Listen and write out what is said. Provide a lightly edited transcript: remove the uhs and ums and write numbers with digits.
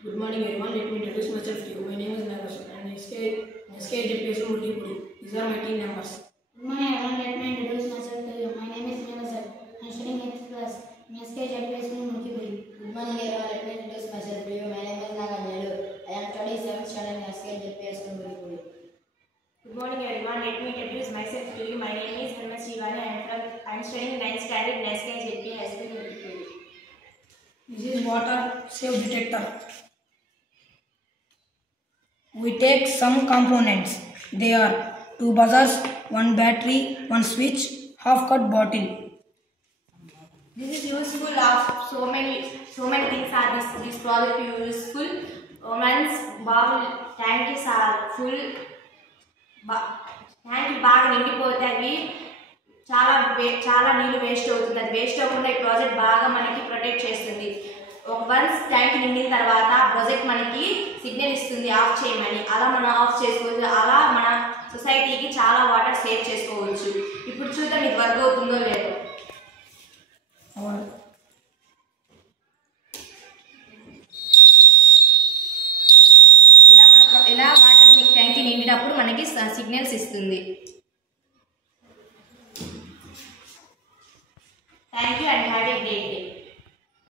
Good morning everyone. Let me introduce myself to you. My name is Nagash and SK JPS Multipuri. These are my team members. Good morning everyone. Let me introduce myself to you. My name is Nagash. I am studying 8th class in SK JPS Multipuri. Good morning everyone. Let me introduce myself to you. My name is Naganjelu. I am studying 7th standard in SK JPS Multipuri. Good morning everyone. Let me introduce myself to you. My name is Herma Shivani. I am studying 9th standard in SK JP High School Multipuri. This is water safe detector. We take some components. They are 2 buzzers, 1 battery, 1 switch, half-cut bottle. This is useful of so many things are this product useful. Once bottle tanks are full, tank బాగా నిండిపోతే అవి చాలా నీళ్ళు వేస్ట్ అవుతుంది. అది వేస్ట్ అవ్వకుండా ఈ ప్రాజెక్ట్ బాగా మనకి ప్రొటెక్ట్ చేస్తుంది. వన్స్ ట్యాంక్ నిండిన తర్వాత ప్రాజెక్ట్ మనకి సిగ్నల్ ఇస్తుంది ఆఫ్ చేయమని. అలా మనం ఆఫ్ చేసుకోవచ్చు. అలా మన సొసైటీకి చాలా వాటర్ సేవ్ చేసుకోవచ్చు. ఇప్పుడు చూద్దాం ఇది వర్క్ అవుతుందో లేదో. ఇలా వాటర్ ట్యాంక్ నిండినప్పుడు మనకి సిగ్నల్స్ ఇస్తుంది. Thank you and have a great day.